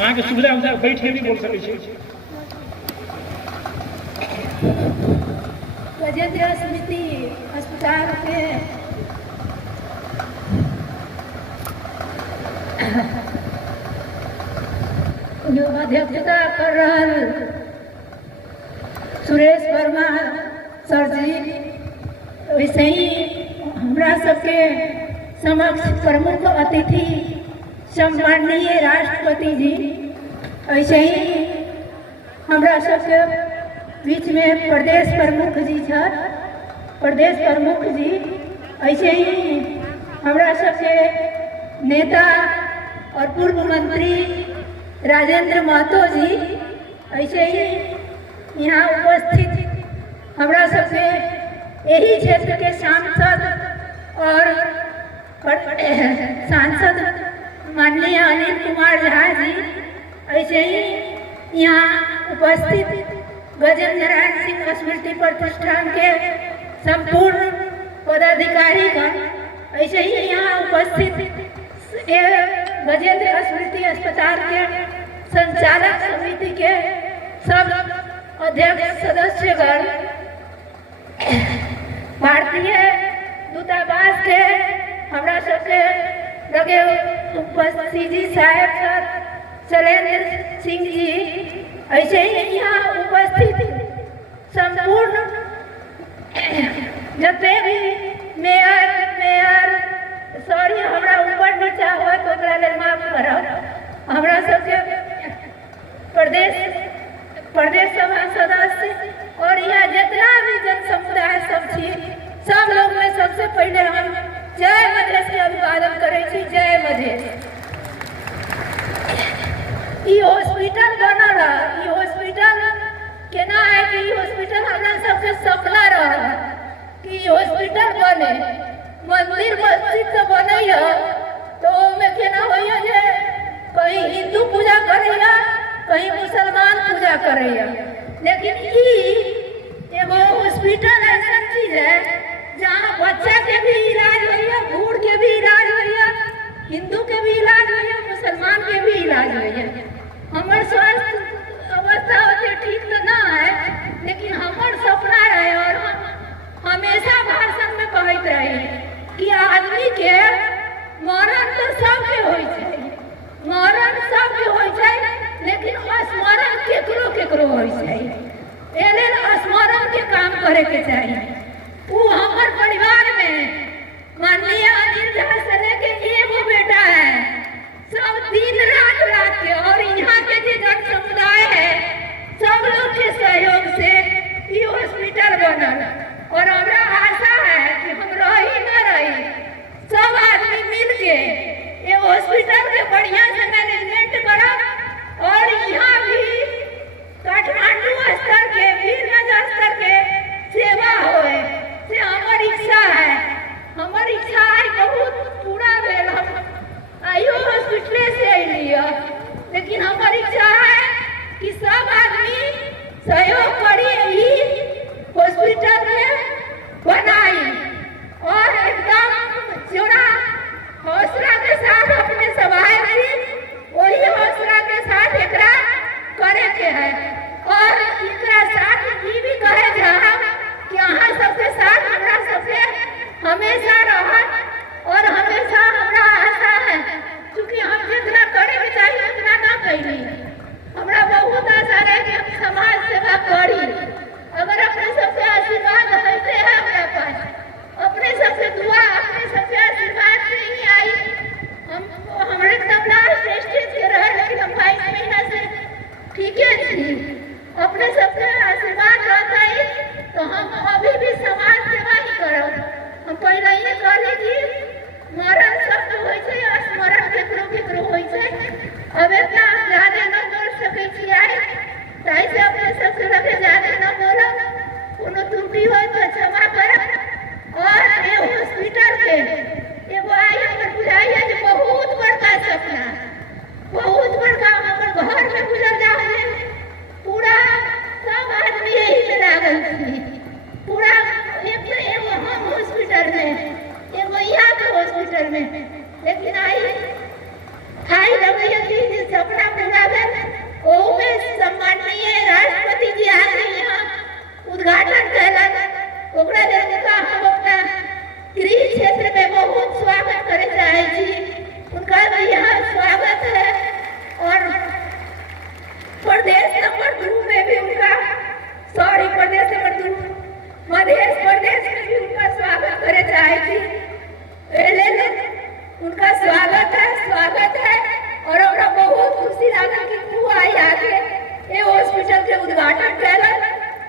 अहाँ के सुविधा अनुसार बैठे भी बोल सकै छी। गजेंद्र समिति अस्पताल के अध्यक्षता कर रहल सुरेश वर्मा सर जी, वैसे ही हमरा सबके समक्ष प्रमुख अतिथि सम्माननीय राष्ट्रपति जी, ऐसे ही हमरा सबके बीच में प्रदेश प्रमुख जी प्रदेश प्रमुख जी, ऐसे ही हमरा सबके नेता और पूर्व मंत्री राजेंद्र महतो जी, ऐसे ही यहाँ उपस्थित हमरा सबसे यही क्षेत्र के सांसद और सांसद माननीय अनिल कुमार झा जी, ऐसे ही यहाँ उपस्थित गजेंद्र नारायण सिंह स्मृति प्रतिष्ठान के संपूर्ण पदाधिकारी का, ऐसे ही यहाँ उपस्थित गजेंद्र स्मृति अस्पताल के संचालक समिति के सब अध्यक्ष सदस्यगण, भारतीय दूतावास के हमरा सबके लगे उपस्थित जी साहेब सर शैलेंद्र सिंह जी, ऐसे ही यहाँ उपस्थित संपूर्ण जितने भी मेयर सॉरी हमरा ऊपर नीचा हो तो माफ करब, हमरा सबके प्रदेश सभा सदस्य और यहाँ जितना भी जन समुदाय सब छी, सब लोग में सबसे पहले हम जय मधेश के अभिवादन करे छी। जय मधेश। ई हॉस्पिटल बनल, ई हॉस्पिटल केना है कि ई हॉस्पिटल हमरा सबके सपना रहा कि हॉस्पिटल बने, मंदिर मस्जिद तो बने तो में केना होइए जे कहीं हिंदू पूजा करैया कहीं मुसलमान पूजा करैया, लेकिन ई एगो हॉस्पिटल ऐसा चीज है जहाँ बच्चा के भी इलाज होइए, बूढ़ के भी इलाज होइए, हिंदू के भी इलाज होइए, मुसलमान के भी इलाज होइए। हमार स्वास्थ्य अवस्था होते ठीक तो ना है, लेकिन हमार सपना रहे और हम हमेशा भाषण में कहते रहे कि आदमी के मरण तो सबके होई छै, मरण सबके होई छै, लेकिन स्मरण केकरो केकरो होई छै, एले स्मरण के काम करे के चाहिए। वो हमार परिवार में माननीय अनिल झा से लेके एगो बेटा है, सब दिन रात के, और यहाँ के जो जन समुदाय है सब लोग के सहयोग से ये हॉस्पिटल बनल, और हमरा आशा है कि हम रही न रही सब आदमी मिल के ये हॉस्पिटल के बढ़िया से मैनेजमेंट करब, और यहाँ भी काठमांडू स्तर के, वीरगंज स्तर के सेवा होए से हमारी इच्छा है। हमारी इच्छा है बहुत पूरा भेल, हम आइयो हॉस्पिटल से अलिए, लेकिन हमारी इच्छा है कि सब आदमी सहयोग करी, हॉस्पिटल में बनाई और एकदम जोड़ा हौसला के साथ अपने सवाल की वही हौसला के साथ एकरा करे के है, और एकरा साथ ये भी कहे जा कि अहाँ सबके साथ हमरा सबके हमेशा रहत, और हमेशा हमरा आशा है क्योंकि हम जितना करे के चाहिए उतना ना कैली, हमरा बहुत आशा है कि हम समाज सेवा करी। अगर अपने सबके आशीर्वाद होते हैं हमरा पास, अपने सबसे दुआ, अपने सबके आशीर्वाद से ही आई, हम हमारे एकदम लास्ट स्टेज के रहे, लेकिन हम 22 महीना से ठीक है थी, अपने सबके आशीर्वाद रहता ही तो हम अभी भी समाज सेवा ही करब। हम पहले ही कहले कि मरण सबके होई छै, स्मरण केकरो केकरो होई छै, अब इतना ज्यादा न बोल सकै छी आई, ताहि से अपने सबके लगे ज्यादा न बोलब, कोनो त्रुटि हो तो क्षमा करब। और ये हॉस्पिटल के एगो आई हमर बुझाई है जे बहुत बड़का सपना, बहुत बड़का हमर घर में गुजर जाए, पूरा सब आदमी यही में लागल छी, पूरा एगो हम हॉस्पिटल में, एगो यहाँ के हॉस्पिटल में, लेकिन आई लगे कि सपना पूरा भेल। ओहू में सम्माननीय राष्ट्रपति जी आके यहाँ उद्घाटन कैलन, ओकरा लेकर हम अपना गृह क्षेत्र में बहुत स्वागत करे चाहे छी, उनका भी यहाँ स्वागत है, और प्रदेश नंबर 2 में भी उनका, सॉरी प्रदेश नंबर 2 मध्य प्रदेश में भी उनका स्वागत करे चाहे छी, उनका स्वागत है, और हमरा बहुत खुशी लागल कि तू आई आके ये हॉस्पिटल के उद्घाटन कैलन।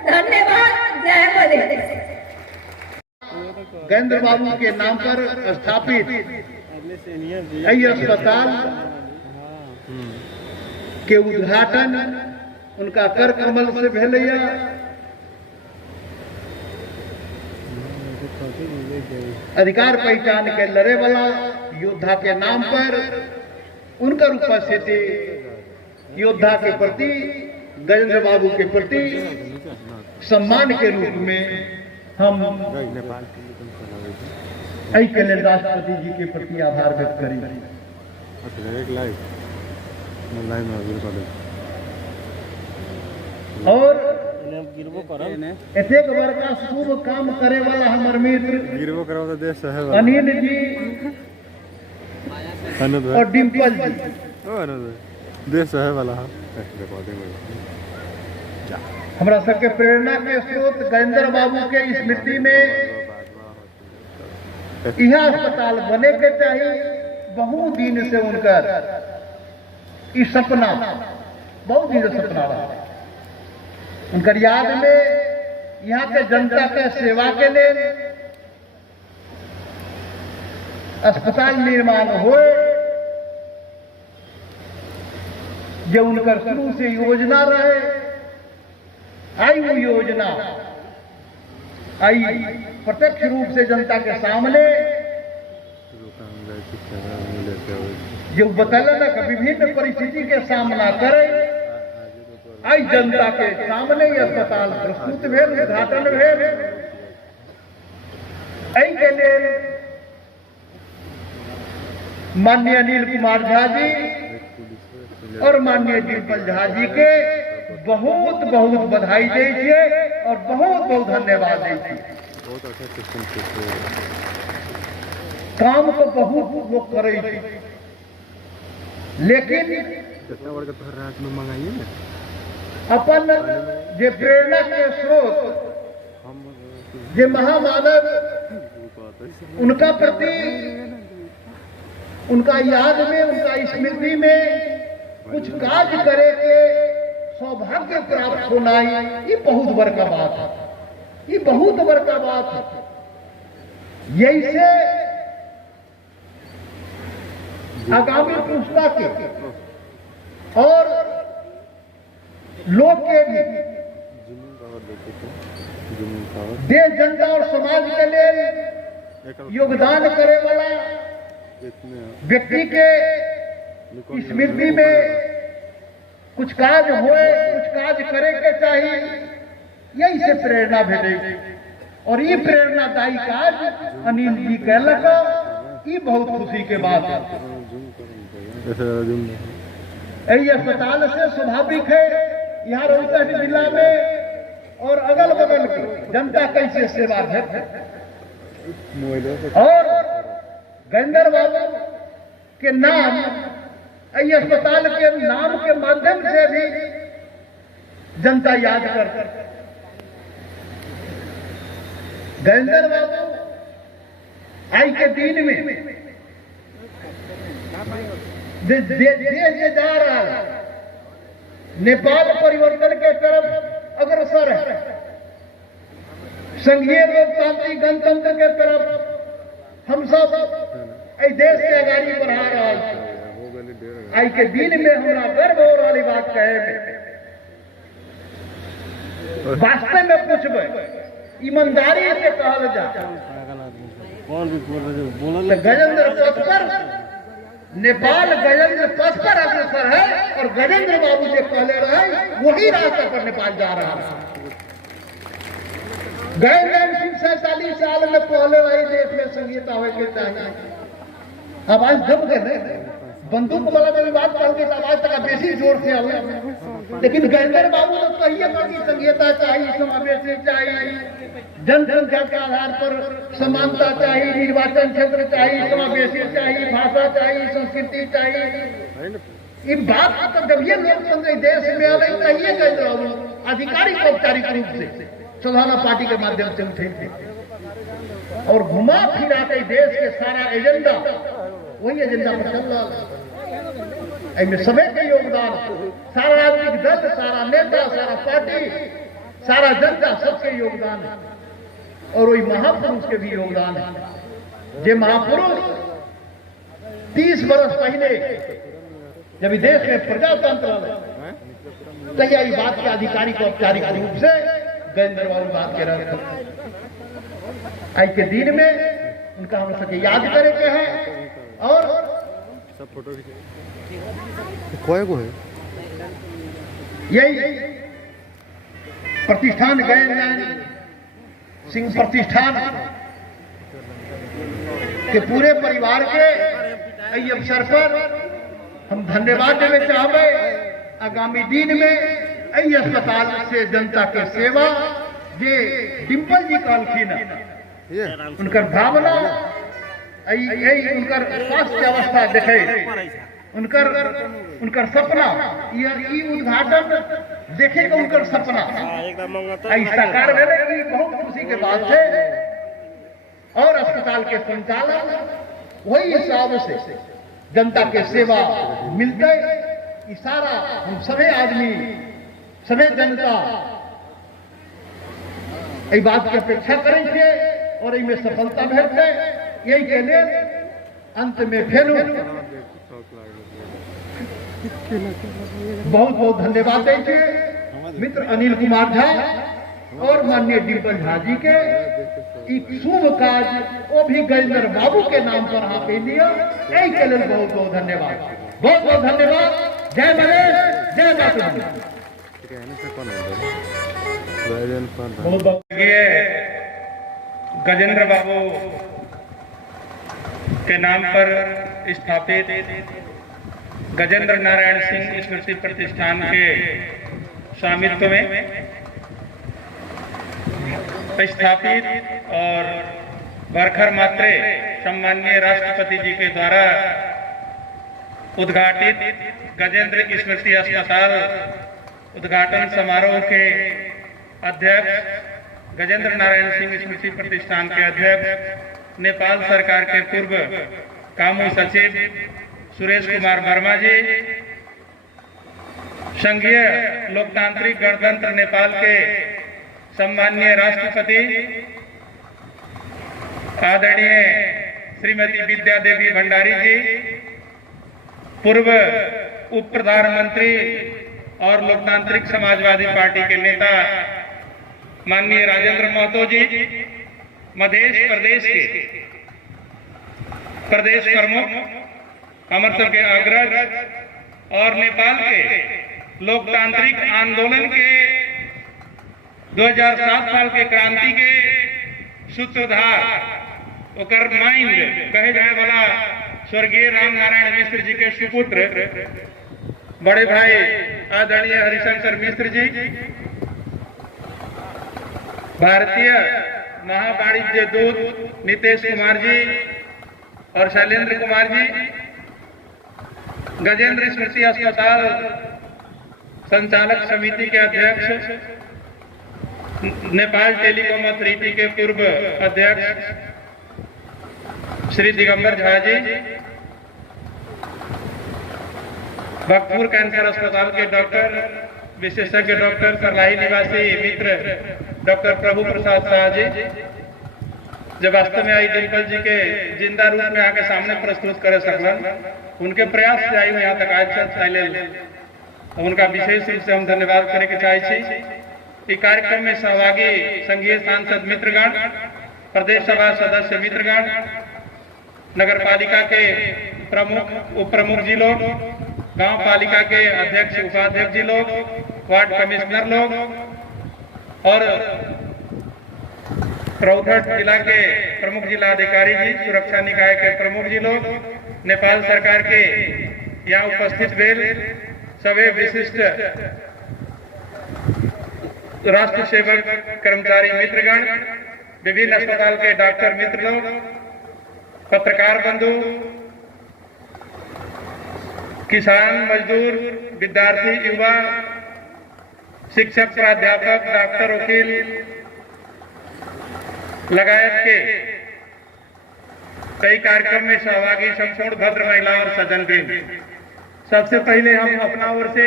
धन्यवाद। जय मधेश। गजेंद्र बाबू के नाम पर स्थापित यह अस्पताल के उद्घाटन उनका कर कमल से भेलैया। अधिकार पहचान के लड़े वाला योद्धा के नाम पर उनकर उपस्थिति योद्धा के प्रति गजेंद्र बाबू के प्रति सम्मान के रूप में हम ऐक्य राष्ट्रपति जी के प्रति आभार व्यक्त करें। और एतेक बड़का शुभ काम करे वाला हमार मित्र अनिल जी और डिम्पल जी देश है वाला हमरा सबके प्रेरणा के स्रोत गजेंद्र बाबू के स्मृति में यह अस्पताल बने के चाहिए। बहुत दिन से उनका इस सपना बहुत दिन से सपना रहा। उनकर याद में यहाँ के जनता के सेवा के लिए अस्पताल निर्माण हुए, जो उनकर शुरू से योजना रहे। आई वो योजना आई प्रत्यक्ष रूप से जनता के सामने, जो बतला ना कि विभिन्न परिस्थिति के सामना करे। आई जनता के सामने ये अस्पताल प्रस्तुत भेल, उद्घाटन भेल। एहि के लेल माननीय अनिल कुमार झा जी और माननीय डिम्पल झा जी के बहुत बहुत बधाई दै छियै और बहुत बहुत धन्यवाद दै छियै। काम तो बहुत लोग करे छै, लेकिन अपन जे प्रेरणा के स्रोत जे महामानव, उनका प्रति, उनका याद में, उनका स्मृति में कुछ काज करे के सौभाग्य प्राप्त होना, ये बहुत बड़का बात है। ये बहुत बड़का बात है। यही से आगामी पुस्ता के और लोग के भी देश, जनता और समाज के लिए योगदान करे वाला व्यक्ति के स्मृति में कुछ काज होए, कुछ काज करे के चाहिए। यही से प्रेरणा भेटे और ये प्रेरणादायी काज अनिल जी कहलक, ये बहुत खुशी के बात है। यही अस्पताल से स्वाभाविक है यहाँ रोहतक जिला में और अगल बगल की जनता कैसे सेवा भेटे। और गजेंद्र बाबू के नाम, इस अस्पताल के नाम के माध्यम से भी जनता याद करती। गजेंद्र बाबू आज के दिन में देश जा रहा है, नेपाल परिवर्तन के तरफ अग्रसर है, संघीय लोकतांत्रिक गणतंत्र के तरफ हम सब देश के आगाड़ी बढ़ा रहा है। आज के दिन में हमारा गर्व हो वाली बात कहे, वास्तव में पूछबे ईमानदारी से कहल जा, गजेंद्र पथ पर, नेपाल गजेंद्र पथ पर अग्रसर है और गजेंद्र बाबू जो कहले रहे वही रास्ते पर नेपाल जा रहा है। गए 47 साल में पहले रही देश में संघीयता हो के चाहिए। अब आज दब गए बंदूक वाला जब बात करोगे तो आवाज तक बेसी जोर से आवे, लेकिन गजेंद्र बाबू तो कहिए कि संघीयता चाहिए, समावेश चाहिए, जनसंख्या के आधार पर समानता चाहिए, निर्वाचन क्षेत्र चाहिए, समावेश चाहिए, भाषा चाहिए, संस्कृति चाहिए। ये बात तो जब ये लोकतंत्र देश में आवे कहिए गजेंद्र बाबू आधिकारिक औपचारिक रूप से सौभाना पार्टी के माध्यम से उठे थे और घुमा फिरा के देश के सारा एजेंडा वही एजेंडा पर चल रहा है। इसमें सभी के योगदान, सारा राजनीतिक दल, सारा नेता, सारा पार्टी, सारा जनता, सबके योगदान है और वही महापुरुष के भी योगदान है। जे महापुरुष 30 वर्ष पहले जब देश में प्रजातंत्र तैया ये बात के आधिकारिक औपचारिक रूप से गजेंद्र बाबू बात के रहे थे। आज के दिन में उनका हम सबके याद करे के हैं और सब फोटो कोई को है यही प्रतिष्ठान गए सिंह प्रतिष्ठान के पूरे परिवार के इस अवसर पर हम धन्यवाद देना चाहबे। आगामी दिन में यही अस्पताल से जनता के सेवा जे डिम्पल जी कहलखिन उनकर भावना यही उनकर स्वास्थ्य अवस्था देखे उनकर सपना ये उद्घाटन देखे का उनकर सपना साकार भेले बहुत खुशी के बात है। और अस्पताल के संचालन वही हिसाब से जनता के सेवा मिलते सारा हम सभी आदमी सभी जनता ये बात की अपेक्षा करें और इनमें सफलता भेटते यही के लिए अंत में फिर बहुत बहुत धन्यवाद देंगे मित्र अनिल कुमार झा और माननीय डिम्पल झा जी के एक शुभ कार्य वो भी गजेंद्र बाबू के नाम पर यहाँ पे लिया यही के लिए बहुत बहुत धन्यवाद। बहुत बहुत धन्यवाद। जय गणेश जय माता गजेंद्र बाबू के नाम पर स्थापित गजेंद्र नारायण सिंह स्मृति प्रतिष्ठान के स्वामित्व में स्थापित और बरखर मात्रे सम्माननीय राष्ट्रपति जी के द्वारा उद्घाटित गजेंद्र स्मृति अस्पताल उद्घाटन समारोह के अध्यक्ष गजेंद्र नारायण सिंह स्मृति प्रतिष्ठान के अध्यक्ष नेपाल सरकार के पूर्व कानून सचिव सुरेश कुमार वर्मा जी, संघीय लोकतांत्रिक गणतंत्र नेपाल के सम्माननीय राष्ट्रपति आदरणीय श्रीमती विद्या देवी भंडारी जी, पूर्व उप प्रधानमंत्री और लोकतांत्रिक समाजवादी पार्टी के नेता माननीय राजेंद्र महतो जी, मध्य प्रदेश के प्रदेश प्रमुख अमृतसर के अग्रज और नेपाल के लोकतांत्रिक आंदोलन के 2007 साल के क्रांति के सूत्रधार ओकर माइंड कहे जाए वाला स्वर्गीय राम नारायण मिश्र जी के सुपुत्र बड़े भाई आदरणीय हरिशंकर मिश्र जी, भारतीय महावाणिज्य दूत नीतीश कुमार जी और शैलेंद्र कुमार जी, गजेंद्र स्मृति अस्पताल संचालक समिति के अध्यक्ष, नेपाल टेलीकॉम अथॉरिटी के पूर्व अध्यक्ष श्री दिगंबर झा जी, भक्तपुर कैंसर अस्पताल के डॉक्टर विशेषज्ञ डॉक्टर करलाही निवासी मित्र डॉक्टर प्रभु प्रसाद शाह जी, जब वास्तव में आई डिम्पल जी के जिंदा रूप में आके सामने प्रस्तुत कर सकलन, उनके प्रयास से आई यहाँ तक आज उनका विशेष रूप से हम धन्यवाद करे के चाहे। कार्यक्रम में सहभागी संघीय सांसद मित्रगण, प्रदेश सभा सदस्य मित्रगण, नगर पालिका के प्रमुख उप प्रमुख जी लोग, गांव पालिका के अध्यक्ष उपाध्यक्ष जी लोग, वार्ड कमिश्नर लोग और रौतहट जिला के प्रमुख जिला अधिकारी जी, सुरक्षा निकाय के प्रमुख जी लोग, नेपाल सरकार के यहाँ उपस्थित भेल सभी विशिष्ट राष्ट्र सेवक कर्मचारी मित्रगण, विभिन्न अस्पताल के डॉक्टर मित्र लोग, पत्रकार बंधु, किसान मजदूर, विद्यार्थी, युवा, शिक्षक, प्राध्यापक, डॉक्टर, वकील लगायत के कई कार्यक्रम में सहभागी संपूर्ण भद्र महिला और सज्जनवृंद, सबसे पहले हम अपना ओर से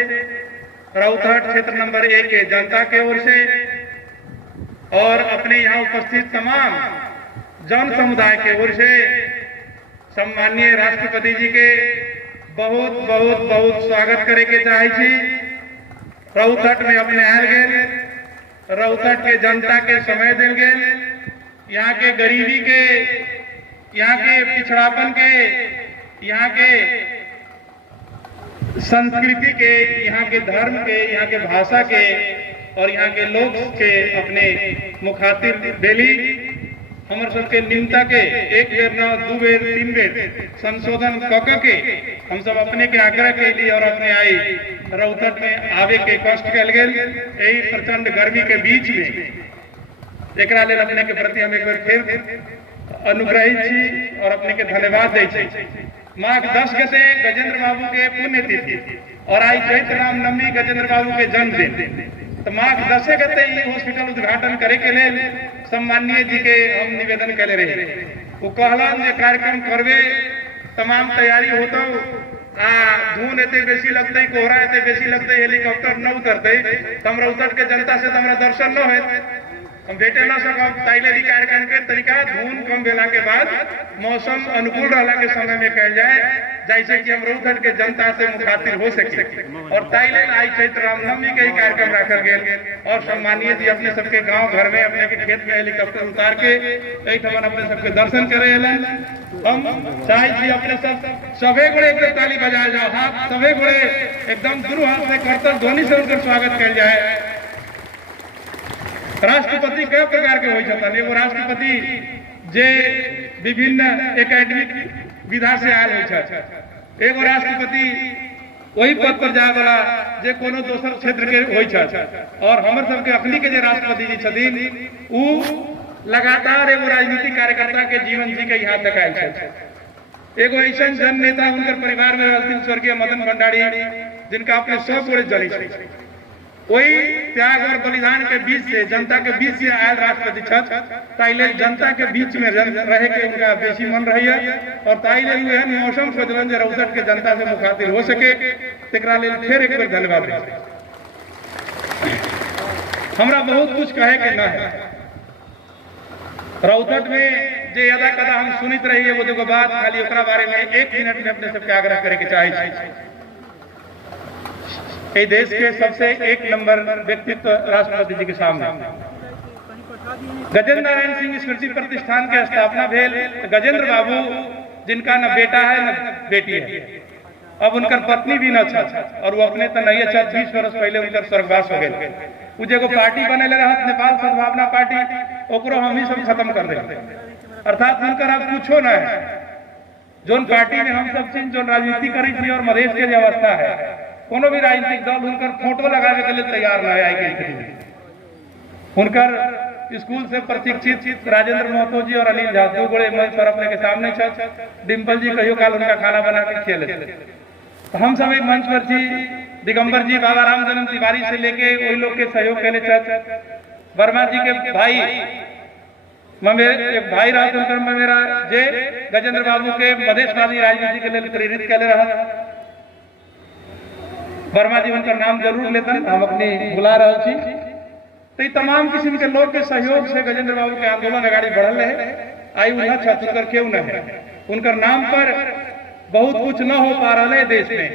रौतहट क्षेत्र नंबर 1 के जनता के ओर से और अपने यहाँ उपस्थित तमाम जन समुदाय के ओर से सम्माननीय राष्ट्रपति जी के बहुत बहुत बहुत स्वागत करे के चाहे छी। रौतहट में अपने आयल गए, रौतहट के जनता के समय दिल गए, यहाँ के गरीबी के, यहाँ के पिछड़ापन के, यहाँ के संस्कृति के, यहाँ के धर्म के, यहाँ के भाषा के और यहाँ के लोग के अपने मुखातिब डेली हमर सबके निम्नता के एक बेर न दू बेर तीन बेर संशोधन क के हम सब अपने के आग्रह के लिए और अपने आई रौतट में आवे के कष्ट कल गेल यही प्रचंड गर्मी के बीच में एकरा लेल अपने के प्रति हम एक बार फिर अनुग्रहित छी और अपने के धन्यवाद दै छी। माघ 10 गते गजेंद्र बाबू के पुण्यतिथि और आई चैत्र रामनवमी गजेंद्र बाबू के जन्मदिन, तो माघ 10 गते हॉस्पिटल उद्घाटन करे के लेल सम्माननीय जी के हम निवेदन करे रहे। वो कहलन जे कार्यक्रम करवे तमाम तैयारी होतो आ धून एते बेसी लगते, कोहरा एते बेसी लगते, हेलीकॉप्टर न उतरते, हमरा उतर के जनता से हमरा दर्शन न होत, हम भेटे न सकब। ताइले भी कार्यक्रम के तरीका धून कम भेला के बाद मौसम अनुकूल रहला के समय में कल जाए, जैसे कि हम रौतहट के जनता से मुखातिब हो सके। और ताइले आई चैत्र रामनवमी के ही कार्यक्रम रखल गेल और सम्मानीय जी अपने सबके गांव घर में अपने के खेत में हेलीकॉप्टर उतार के एहिठमन अपने सबके दर्शन करे एलन। हम चाहे छी अपने सभे गोड़े एक ताली बजाया जाओ, हाथ सभे गोड़े एकदम दुनू हाथ से करतल ध्वनि से उनकर स्वागत कल जाए। राष्ट्रपति कई प्रकार के होई छथन, एगो राष्ट्रपति जे विभिन्न एकेडमिक विधा से आयल होई छथि, एगो राष्ट्रपति वही पद पर जाए वाला जे कोनो दोसर क्षेत्र के होई छथि, और हमर सबके अखनी के जे राष्ट्रपति जी छथिन उ लगातार एगो राजनीतिक कार्यकर्ता के जीवन जी के यहाँ तक आयल छथि। एगो ऐसा जन नेता उनकर परिवार में रहथिन स्वर्गीय मदन भंडारी, जिनका अपने सब गोड़े जली छथि। वही त्याग और बलिदान के बीच से, जनता के बीच से आयल राष्ट्रपति छथि, ताइले जनता के बीच में रहे के उनका बेसी मन रही है और ताइले एहन मौसम खोजलन जे रौतहट के जनता से मुखातिब हो सके, तेकरा लेल फिर एक बार धन्यवाद दें। हमरा बहुत कुछ कहे के न है, रौतहट में जे यदा कदा हम सुनित रही है वो देखो बात खाली ओकरा बारे में 1 मिनट में अपने सबके आग्रह करे के चाहे छी। ये देश के सबसे एक नंबर व्यक्तित्व राष्ट्रपति जी के सामने गजेंद्र नारायण सिंह स्मृति प्रतिष्ठान के स्थापना भेल। गजेंद्र बाबू जिनका न बेटा है न बेटी है, अब उनकर पत्नी भी न छथ और वो अपने तो नहीं अच्छा, 20 वर्ष पहले उनकर स्वर्गवास हो गए। वो जो पार्टी बने रहत नेपाल सद्भावना पार्टी, ओकरो हम ही सब खत्म कर देते, अर्थात उनकर अब कुछो न है। जोन पार्टी में हम सब चीज जो राजनीति करी थी और मधेश के जो अवस्था है, कोनो भी राजनीतिक दल उनकर फोटो लगावे के लिए तैयार न है। उनकर स्कूल से प्रशिक्षित राजेंद्र महतो जी और अनिल झा दो गोड़े मंच पर अपने के सामने छथ। डिम्पल जी कहियो काल उनका खाना बना के खेले, तो हम सब एक मंच पर थी। दिगंबर जी बाबा राम जन्म तिवारी से लेके वही लोग के सहयोग के लिए छथ। वर्मा जी के भाई एक भाई रहा उनकर मेरा जे गजेंद्र बाबू के मधेशवादी राजनीति के लिए प्रेरित कर रहा। वर्मा जी उनका नाम जरूर लेते, हम अपनी बुला रहे छी। तो तमाम किस्म के लोग के सहयोग से गजेंद्र बाबू के आंदोलन आगे बढ़ल रहे। आई उन्हें छत उनकर क्यों न है, उनकर नाम पर बहुत कुछ न हो पा रहा है देश में,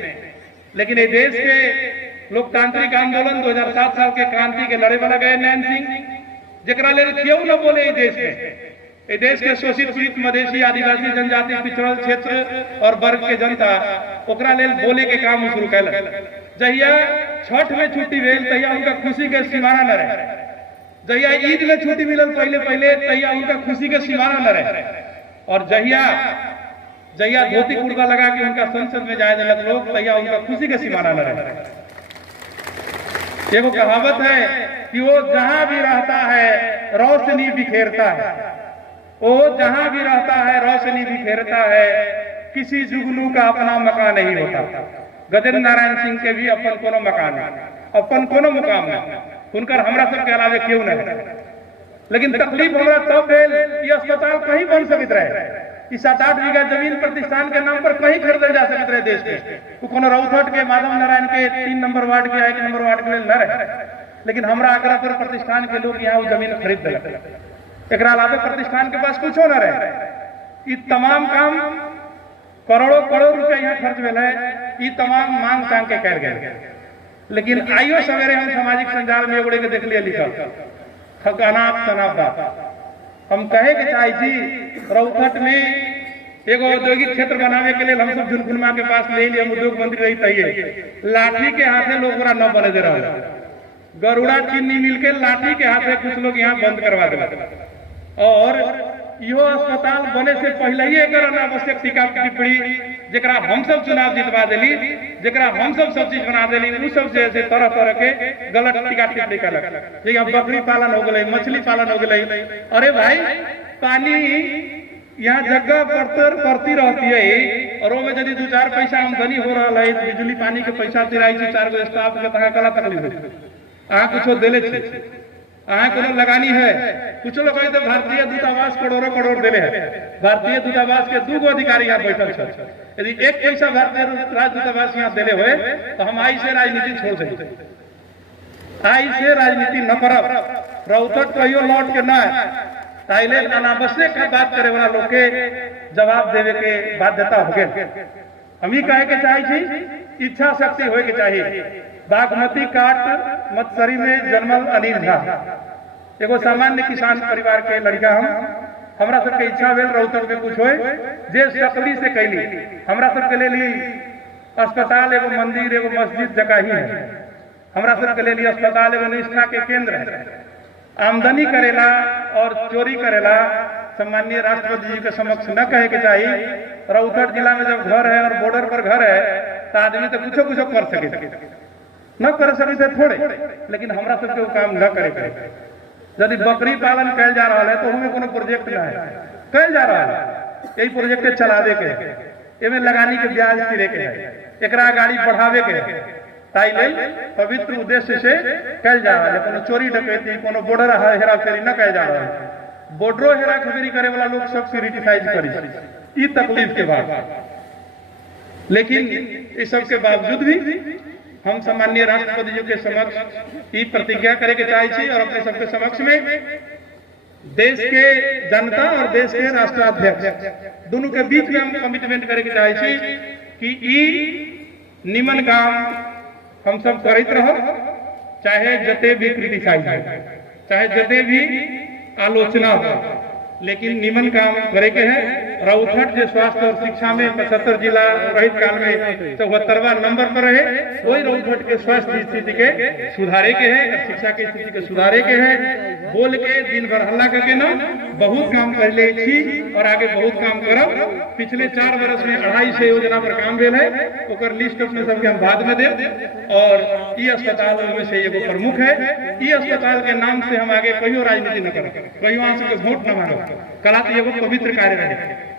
लेकिन ये देश के लोकतांत्रिक आंदोलन 2007 साल के क्रांति के लड़े वाला गए नैन सिंह, जरा लेल क्यों न बोले ये देश में। ये देश के शोषित पीड़ित मधेसी आदिवासी जनजाति पिछड़ल क्षेत्र और वर्ग के जनता ओकरा लेल बोले के काम शुरू कैल। जहिया छठ में छुट्टी भेल तहिया उनका खुशी के सीमाना न रहे, जहिया ईद में छुट्टी मिलल पहले पहले तहिया उनका खुशी के सीमाना न रहे, और जहिया धोती कुर्ता लगा के उनका संसद में जाए जनक लोग तहिया उनका खुशी के सीमाना न रहे। एगो कहावत है कि वो जहां भी रहता है रोशनी बिखेरता है, वो जहां भी रहता है रोशनी बिखेरता है, किसी जुगनू का अपना मकान नहीं होता। गजेंद्र नारायण सिंह के भी अपन कोनो मकान है, अपन कोनो मुकाम है, उनकर हमरा सबके अलावे क्यों न है। लेकिन तकलीफ हमरा तब भेल ये अस्पताल कहीं बन सकत रहे, इस 7-8 बीघा जमीन प्रतिष्ठान के नाम पर कहीं खरीदल जा सकत रहे देश में। वो कोनो रौतहट के माधव नारायण के 3 नंबर वार्ड के 1 नंबर वार्ड के लिए न रहे, लेकिन हमरा आग्रह पर प्रतिष्ठान के लोग यहाँ वो जमीन खरीद दिलक। एकरा अलावे प्रतिष्ठान के पास कुछो न रहे। ये तमाम काम करोड़ों करोड़ रुपया यहाँ खर्च भेल है, ये तमाम मांग चांग के कर गए। लेकिन आइयो सवेरे हम सामाजिक संजाल में एगोड़े के देख लिया लिखल अनाप शनाप बात। हम कहे के चाहे छी रौतहट में एगो औद्योगिक क्षेत्र बनावे के लिए हम सब झुनझुनमा के पास ले लिए, उद्योग मंत्री रही तहिए लाठी के हाथे लोग ओकरा न बने दे रहा, गरुड़ा चीनी मिल के लाठी के हाथे कुछ लोग यहाँ बंद करवा दे। और यो अस्पताल बने से पहले ही एक अनावश्यक टीका टिप्पणी जरा हम सब चुनाव जितवा दिली, जरा हम सब चीज बना दिली, उ सब से तरह तरह के गलत टीका टिप्पणी करलक। जैसे बकरी पालन हो गए, मछली पालन हो गए। अरे भाई पानी यहाँ जगह पड़ती रहती है और वो यदि 2-4 पैसा आमदनी हो रहा है, बिजली पानी के पैसा दिलाई 4 गो स्टाफ के तक कला तकलीफ अहाँ कुछ दिले अहाँ को लगानी है। कुछ लोग तो भारतीय दूतावास करोड़ों करोड़ दिले है, भारतीय दूतावास के 2 गो अधिकारी यहाँ बैठल है। यदि 1 पैसा भारतीय राजदूतावास यहाँ दिले हुए तो हम आई से राजनीति छोड़ सकते, आई से राजनीति न करब, रौतट कहियो लौट के न ताइले अनावश्यक का बात करे वाला लोग के जवाब देवे के बाध्यता हो गए। हम ही कहे के चाहिए इच्छा शक्ति होए के चाहिए। बागमती काट मत्सरी में जन्मल अनिल झा एगो सामान्य किसान परिवार के लड़का हमरा सबके इच्छा भेल रौतट में कुछ होए जे सकली से कैली। हमरा सबके लिए अस्पताल एगो मंदिर एगो मस्जिद जगह ही है, हमरा सबके लिए अस्पताल एगो निष्ठा के केंद्र है। आमदनी करेला और चोरी करेला सम्माननीय राष्ट्रपति जी के समक्ष न कहे के चाहिए। रौतट जिला में जब घर है और बॉर्डर पर घर है तो आदमी तो कुछ कुछ कर सके, न कर सके थोड़े, लेकिन हमरा सबके वो काम न करे। यदि बकरी पालन कल जा रहा है तो हमें कोनो प्रोजेक्ट न है कल जा रहा है, यही प्रोजेक्ट चलावे के एमे लगानी के ब्याज फिरे के है, एकरा गाड़ी बढ़ावे के ताई लेल पवित्र उद्देश्य से कल जा रहा है। कोनो चोरी डकैती कोनो बॉर्डर हेरा फेरी न कल जा रहा है। बॉर्डरो हेरा फेरी करे वाला लोग सब क्रिटिसाइज करी ई तकलीफ के बाद, लेकिन इस सब के बावजूद भी हम सम्माननीय राष्ट्रपति जी के समक्ष ई प्रतिज्ञा करे के चाहिए और अपने सबके समक्ष में देश के जनता और देश के राष्ट्राध्यक्ष दोनों के बीच में हम कमिटमेंट करे के चाहिए कि ई निमन काम हम सब करते रहो, चाहे जते भी क्रिटिसाइज हो, चाहे जते भी आलोचना हो, लेकिन निमन काम करे के है। रौतट जो स्वास्थ्य और शिक्षा में 75 जिला रहित काल में 74वां नंबर पर रहे, वही रौतट के स्वास्थ्य स्थिति के सुधारे के है, शिक्षा की स्थिति के सुधारे के है। बोल के दिन भर हल्ला करके ना बहुत काम कर ले छी और आगे बहुत काम करब। पिछले 4 वर्ष में 250 योजना पर काम भेल है, ओकर लिस्ट अपने सबके हम बाद में देब। और ई अस्पताल में से एगो प्रमुख है। ई अस्पताल के नाम से हम आगे कहियो राजनीति न करब, कहियो अहाँ सबके वोट न मांगब। कला तो एगो पवित्र कार्य रहे,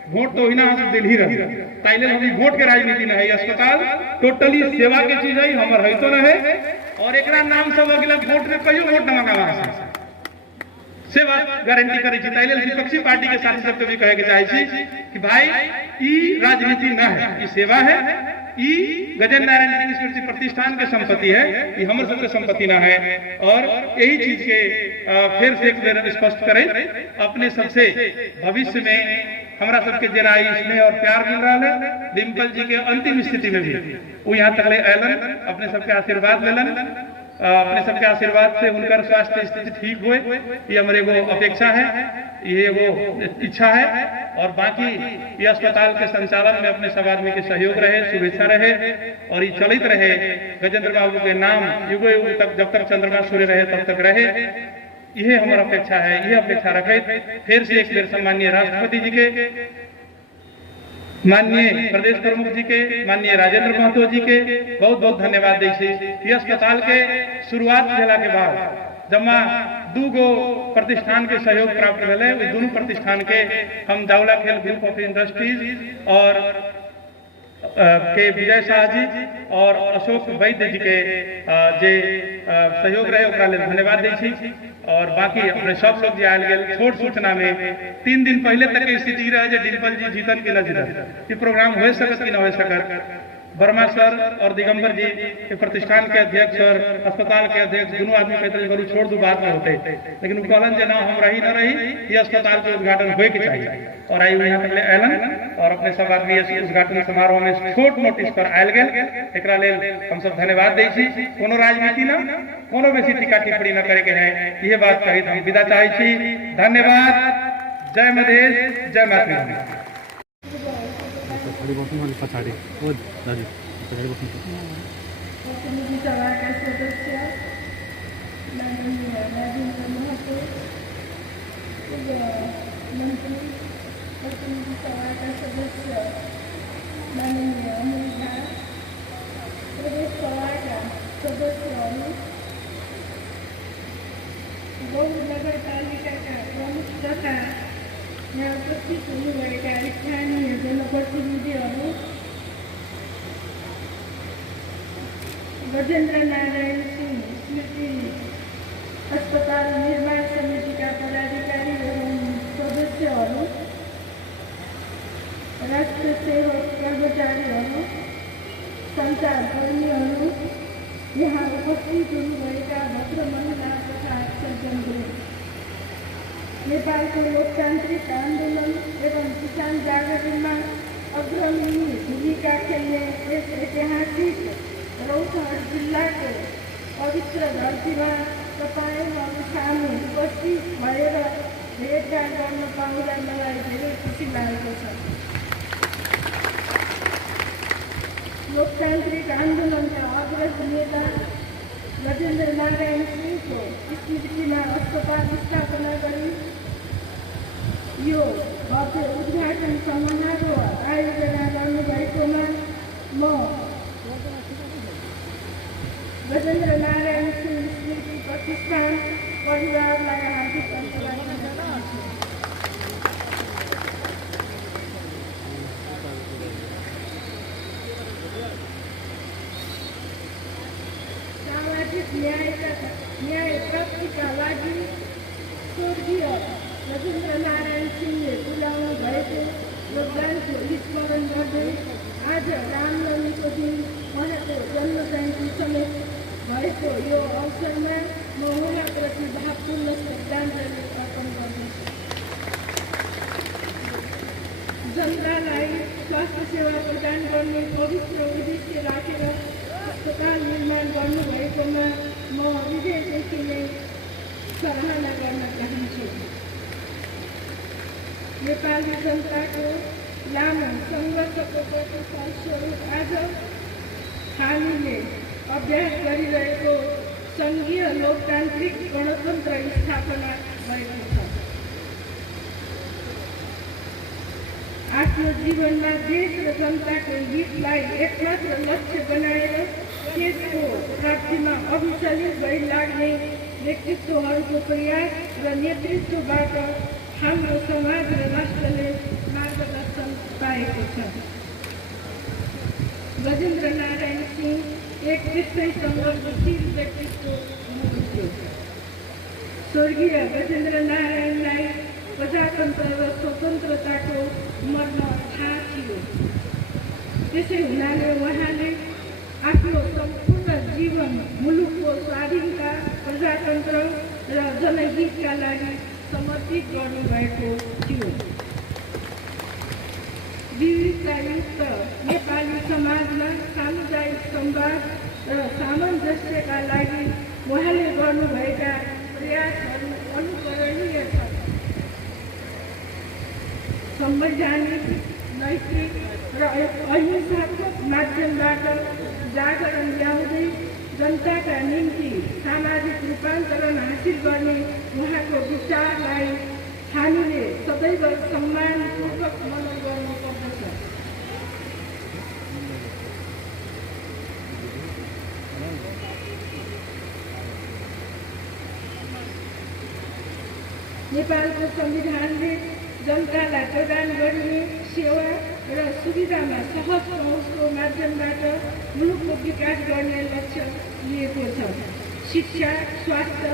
वोट तो हिना हम दिल ही रहे, ताइले हम वोट के राजनीति न है। अस्पताल टोटली सेवा के चीज है, हमर है तो न है। और एकरा नाम सब अगला वोट में कहियो वोट न मांगब, सेवा गारंटी करे छी। ताइले विपक्षी पार्टी के साथी सबके भी कहे के चाहे कि भाई ई राजनीति न है, ई सेवा है। ई गजेंद्र नारायण सिंह स्मृति प्रतिष्ठान के संपत्ति है, ये हमर सबके संपत्ति ना है। और यही चीज के फिर से एक बार स्पष्ट करें, अपने सबसे भविष्य में हमरा सबके जेना स्नेह और प्यार मिल रहा है। डिम्पल जी के अंतिम स्थिति में भी वो यहाँ तक ले आयलन, अपने सबके आशीर्वाद लेलन, अपने सबके आशीर्वाद से उनकर स्वास्थ्य स्थिति ठीक हुए, ये हमारे एगो अपेक्षा है, ये एगो इच्छा है। और बाकी ये अस्पताल के संचालन में अपने सब आदमी के सहयोग रहे, शुभेच्छा रहे और ये चलित रहे। गजेंद्र बाबू के नाम युगो युग तक, जब तक चंद्रमा सूर्य रहे तब तक रहे, यही हमारा अपेक्षा है, यही अपेक्षा रखे। फिर से एक बेर सम्माननीय राष्ट्रपति जी के, माननीय प्रदेश प्रमुख जी के, माननीय राजेंद्र महतो जी के बहुत बहुत धन्यवाद दै छी। ये अस्पताल के शुरुआत भेला के बाद जमा 2 गो प्रतिष्ठान के सहयोग प्राप्त भेले, ओहि दुनू प्रतिष्ठान के हम जावला खेल ग्रुप ऑफ इंडस्ट्रीज और के विजय शाह जी और अशोक वैद्य जी के जे सहयोग रहे ओकरा लेल धन्यवाद दै छी। और बाकी अपने सब लोग जे आयल गेल छोट सूचना में 3 दिन पहले तक के स्थिति रहे जे डिम्पल जी जीतन कि न जीतन, ये प्रोग्राम हो सकत कि न हो सकत। वर्मा सर और दिगंबर जी के प्रतिष्ठान के अध्यक्ष और अस्पताल के अध्यक्ष दोनों आदमी कहते करू छोड़ दू बात में होते, लेकिन कहलन जे ना हम रही न रही, ये अस्पताल के उद्घाटन होए के चाहिए। और आई यहाँ तक एलन और अपने सब आदमी उद्घाटन समारोह में छोट नोटिस पर आयल गेल, एकरा लेल हम सब धन्यवाद दै छी। कोनो राजनीति न, कोनो बेसी टीका टिप्पणी न करे के है, ये बात कही हम विदा चाहे छी। धन्यवाद। जय मधेश, जय मातृभूमि। अगाडि बस्नु अलिक पछाडि ओ दाजु पछाडि बस्नु प्रतिनिधि सभाका सदस्य माननीय राजेन्द्र महतो, पूर्व मन्त्री, प्रतिनिधि सभाका सदस्य माननीय अमर झा, प्रदेश सभाका सदस्यहरू, गौर नगरपालिकाका प्रमुख तथा यहाँ उपस्थित हुनुभएका स्थानीय जनप्रतिनिधिहरू, गजेन्द्र नारायण सिंह स्मृति अस्पताल निर्माण समितिका पदाधिकारी एवं सदस्यहरू, राष्ट्र सेवक कर्मचारीहरू, सञ्चारकर्मीहरू, यहाँ उपस्थित हुनुभएका भद्र महिला तथा सज्जनहरू, नेपालको लोकतान्त्रिक आन्दोलन एवं किसान जागरणमा अग्रणी भूमिका खेल्ने यस ऐतिहासिक रौतहट जिल्लाको पवित्र धरतीमा तपाईँहरू सामु उपस्थित भएर भेटघाट गर्न पाउँदा मलाई धेरै खुसी लागेको छ। लोकतान्त्रिक आन्दोलनका अग्रज नेता गजेन्द्र नारायण सिंहको स्मृतिमा अस्पताल स्थापना गरी यो भव्य उद्घाटन समारोह आयोजना गर्नुभएकोमा म गजेन्द्र नारायण सिंह स्मृति प्रतिष्ठान परिवारलाई हार्दिक अभिनन्दन जनाउँछु। सामाजिक न्याय प्राप्तिका लागि स्वर्गीय गजेन्द्र नारायण सिंहले पुर्याउनु भएको योगदानको स्मरण गर्दै आज रामनवमीको दिन उहाँको जन्म जयन्ती समेत भएको यो अवसरमा म उहाँप्रति भावपूर्ण श्रद्धाञ्जली अर्पण गर्दछु। जनतालाई स्वास्थ्य सेवा प्रदान गर्ने पवित्र उद्देश्य राखेर अस्पताल निर्माण गर्नुभएकोमा म हृदयदेखि नै सराहना गर्न चाहन्छु। नेपाली जनताको लामो सङ्घर्षको प्रतिफलस्वरूप आज हामीले अभ्यास गरिरहेको सङ्घीय लोकतान्त्रिक गणतन्त्र स्थापना भएको छ। आफ्नो जीवनमा देश र जनताको हितलाई एकमात्र लक्ष्य बनाएर त्यसको प्राप्तिमा अभिचलित भई लाग्ने व्यक्तित्वहरूको प्रयास र नेतृत्वबाट हाम्रो समाज र राष्ट्रले मार्गदर्शन पाएको छ। गजेन्द्र नारायण सिंह एक त्यस्तै सङ्घर्षशील व्यक्तित्व हुनुहुन्थ्यो। स्वर्गीय गजेन्द्र नारायणलाई प्रजातन्त्र र स्वतन्त्रताको मर्म थाहा थियो। त्यसै हुनाले उहाँले आफ्नो सम्पूर्ण जीवन मुलुकको स्वाधीनता, प्रजातन्त्र र जनहितका लागि समर्पित गर्नुभएको थियो। विविधतायुक्त नेपाली समाजमा सामुदायिक संवाद र सामञ्जस्यका लागि उहाँले गर्नुभएका प्रयासहरू अनुकरणीय छन्। संवैधानिक, नैतिक र अहिंसात्मक माध्यमबाट जागरण ल्याउँदै जनताका निम्ति सामाजिक रूपान्तरण हासिल गर्ने उहाँको विचारलाई हामीले सदैव सम्मानपूर्वक मनन गर्नुपर्दछ। नेपालको संविधानले जनतालाई प्रदान गरिने सेवा र सुविधामा सहज पहुँचको माध्यमबाट मुलुकको विकास गर्ने लक्ष्य लिएको छ। शिक्षा, स्वास्थ्य,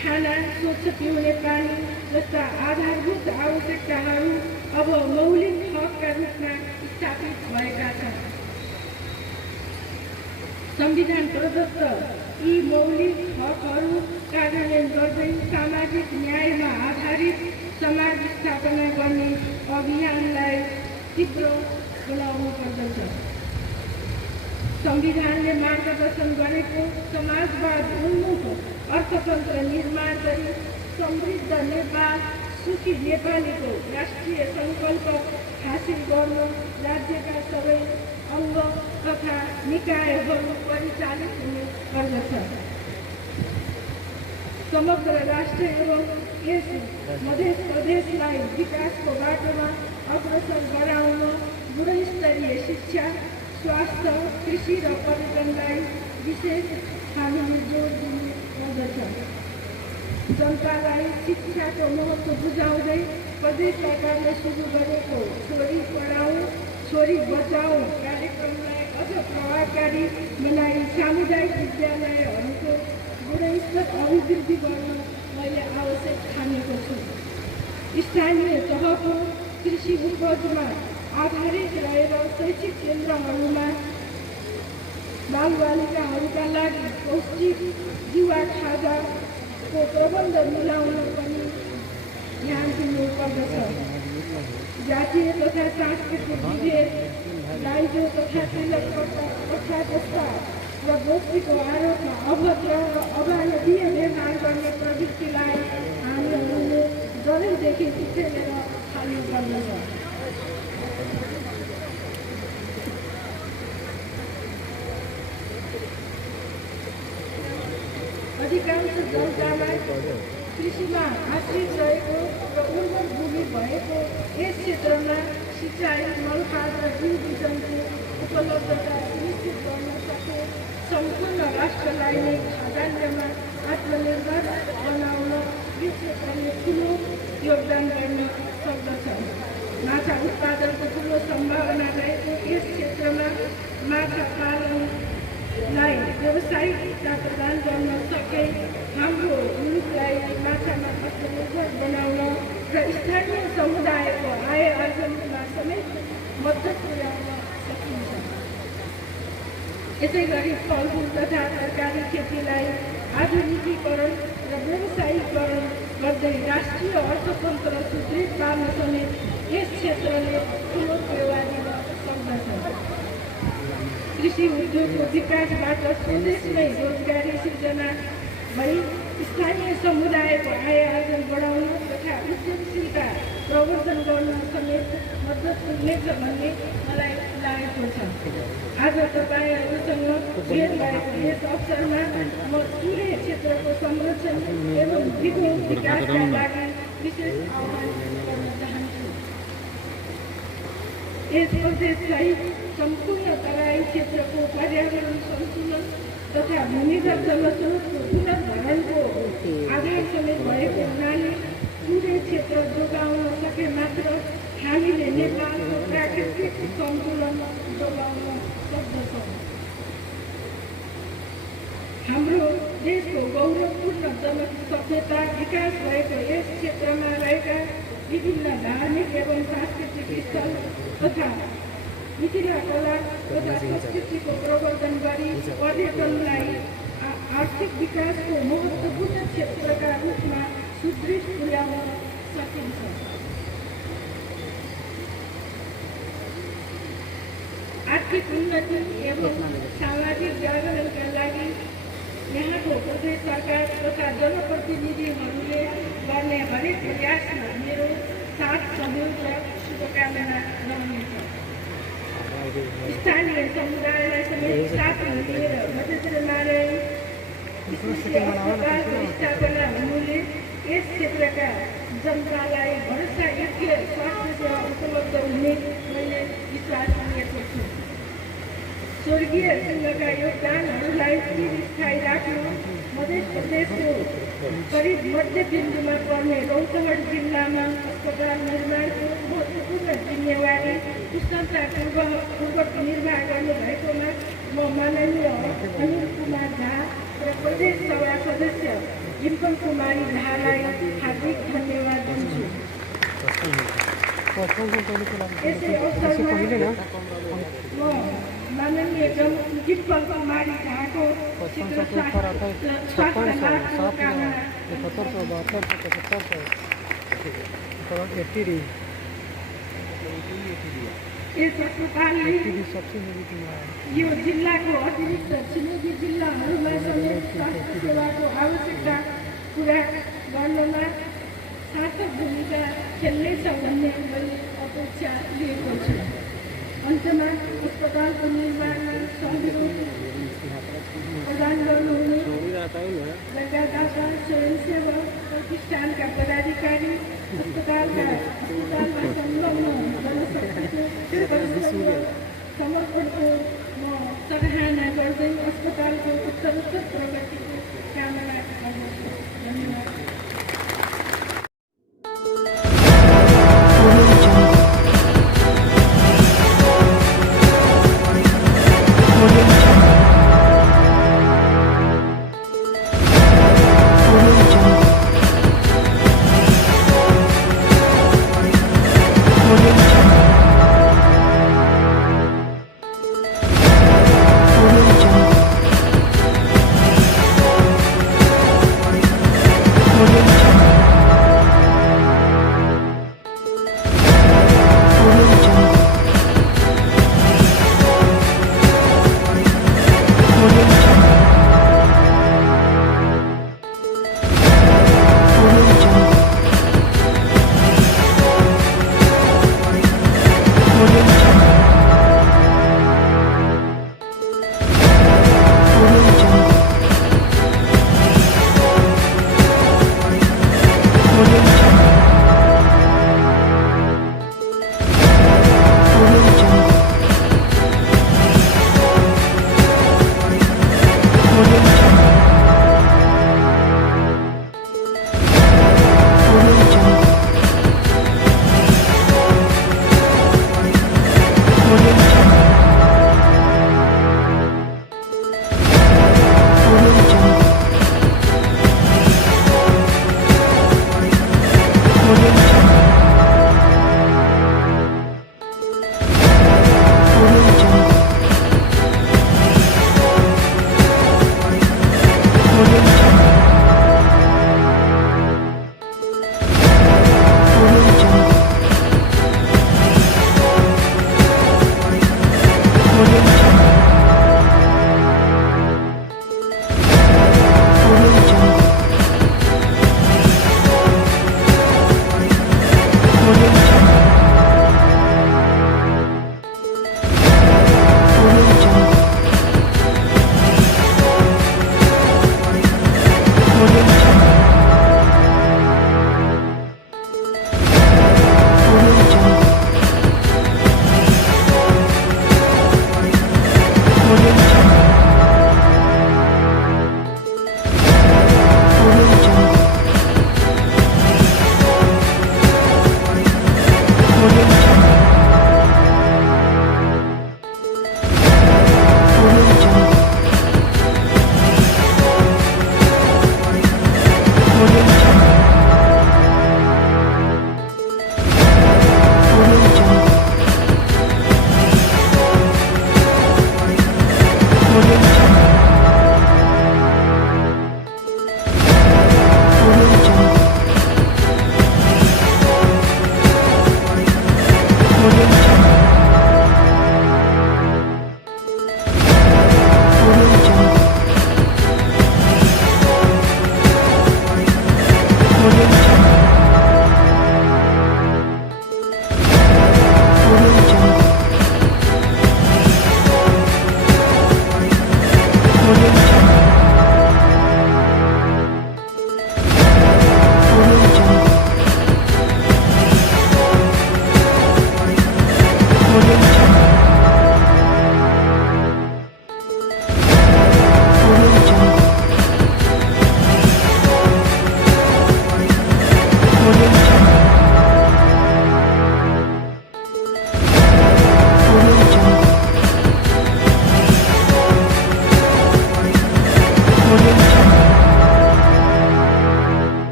खाना, स्वच्छ पिउने पानी जस्ता आधारभूत आवश्यकताहरू अब मौलिक हकका रूपमा स्थापित भएका छन्। संविधान प्रदत्त यी मौलिक हकहरू कार्यान्वयन गर्दै सामाजिक न्यायमा आधारित समाज स्थापना गर्ने अभियानलाई तीव्र बनाउनु पर्दछ। संविधानले मार्गदर्शन गरेको समाजवाद उन्मुख अर्थतन्त्र निर्माण गरी समृद्ध नेपाल सुखी नेपालीको राष्ट्रिय सङ्कल्प हासिल गर्न राज्यका सबै अङ्ग तथा निकायहरू परिचालित हुने गर्दछ। समग्र राष्ट्र एवं यस मध्य प्रदेशलाई विकासको बाटोमा अग्रसर गराउन गुणस्तरीय शिक्षा, स्वास्थ्य, कृषि र पर्यटनलाई विशेष हामीले जोड दिने गर्दछ। जनतालाई शिक्षाको महत्त्व बुझाउँदै प्रदेश सरकारले सुरु गरेको छोरी पढाऊ छोरी बचाऊ कार्यक्रमलाई अझ प्रभावकारी बनाई सामुदायिक विद्यालयहरूको गुणस्तर अभिवृद्धि गर्न मैले आवश्यक ठानेको छु। स्थानीय तहको कृषि उपजमा आधारित रहेर शैक्षिक केन्द्रहरूमा बालबालिकाहरूका लागि पौष्टिक जुवा खाजाको प्रबन्ध मिलाउन पनि ध्यान दिनुपर्दछ। जातीय तथा सांस्कृतिक विभेद, दाइजो तथा तिलक प्रथा जस्ता र गोष्ठीको आरोपमा अभद्र र अमानवीय व्यवहार गर्ने प्रवृत्तिलाई हामीहरूले जन्मदेखि उखेलेर थाल्नुपर्दछ। अधिकांश जनतालाई कृषिमा आश्रित रहेको र उर्वर भूमि भएको यस क्षेत्रमा सिँचाइ, मलखाद र जीवजन्तु उपलब्धता सुनिश्चित गर्न सके सम्पूर्ण राष्ट्रलाई नै खाद्यान्नमा आत्मनिर्भर बनाउन यो क्षेत्रले ठुलो योगदान गर्न सक्दछ। माछा उत्पादनको ठुलो सम्भावना रहेको यस क्षेत्रमा माछा पालनलाई व्यावसायिकता प्रदान गर्न सके हाम्रो मुलुकलाई माछामा आत्मनिर्भर बनाउन र स्थानीय समुदायको आय आर्जनमा समेत मद्दत पुर्याउन सकिन्छ। यसै गरी फलफुल तथा तरकारी खेतीलाई आधुनिकीकरण र व्यावसायीकरण गर्दै राष्ट्रिय अर्थतन्त्र सुदृढ पार्न समेत यस क्षेत्रले ठुलो टेवा दिन सक्दछ। कृषि उद्योगको विकासबाट स्वदेशमै रोजगारी सिर्जना भई स्थानीय समुदायको आय आर्जन बढाउन तथा उद्यमशीलता प्रवर्धन गर्न समेत मद्दत पुग्नेछ भन्ने मलाई लागेको छ। आज तपाईँहरूसँग भेट भएको यस अवसरमा म सूर्य क्षेत्रको संरक्षण एवं द्विगुण विकासका लागि विशेष आह्वान गर्न चाहन्छु। यस प्रदेशसहित सम्पूर्ण तराई क्षेत्रको पर्यावरण सन्तुलन तथा भूमिगत जलस्रोतको पुनर्भरणको आधार समेत भएको हुनाले सूर्य क्षेत्र जोगाउन सके मात्र हामीले नेपालको प्राकृतिक सन्तुलन जोगाउन सक्दछौँ। हाम्रो देशको गौरवपूर्ण जनक सभ्यता विकास भएको यस क्षेत्रमा रहेका विभिन्न धार्मिक एवं सांस्कृतिक स्थल तथा मिथिला कला तथा संस्कृतिको प्रवर्धन गरी पर्यटनलाई आर्थिक विकासको महत्त्वपूर्ण क्षेत्रका रूपमा सुदृढ पुर्याउन सकिन्छ। आर्थिक उन्नति एवं सामाजिक जागरणका लागि यहाँको प्रदेश सरकार तथा जनप्रतिनिधिहरूले गर्ने हरेक प्रयासमा मेरो साथ सहयोग र शुभकामना रहनेछ। स्थानीय समुदायलाई समेत साथमा लिएर मधेश्वर नारायण अस्पतालको स्थापना हुनुले यस क्षेत्रका जनतालाई भरोसायोग्य स्वास्थ्य सेवा उपलब्ध हुने मैले विश्वास लिएको छु। स्वर्गीय सिंहका योगदानहरूलाई चिरस्थायी राख्न मध्य प्रदेशको करिब मध्य बिन्दुमा पर्ने रौतहट जिल्लामा अस्पताल निर्माणको महत्त्वपूर्ण जिम्मेवारी कुशलतापूर्वक निर्वाह गर्नुभएकोमा म माननीय अनिल कुमार झा र प्रदेश सभा सदस्य डिम्पल कुमारी झालाई हार्दिक धन्यवाद दिन्छु। यसै अवसरमा म माननीय डिम्पल कुमारी झाको शीघ्र स्वास्थ्य लाभको कामना यस अस्पतालले यो जिल्लाको अतिरिक्त छिमेकी जिल्लाहरूमा समेत स्वास्थ्य सेवाको आवश्यकता पुरा गर्नमा सार्थक भूमिका खेल्नेछ भन्ने मैले अपेक्षा लिएको छु। अन्तमा अस्पतालको निर्माणमा सहयोग प्रदान गर्नुहुने लगातार स्वयंसेवक प्रतिष्ठानका पदाधिकारी, अस्पतालमा संलग्न जनशक्तिको समर्पणको म सराहना गर्दै अस्पतालको उत्तरोत्तर प्रगतिको कामना गर्दछु। धन्यवाद।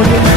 ऑडियो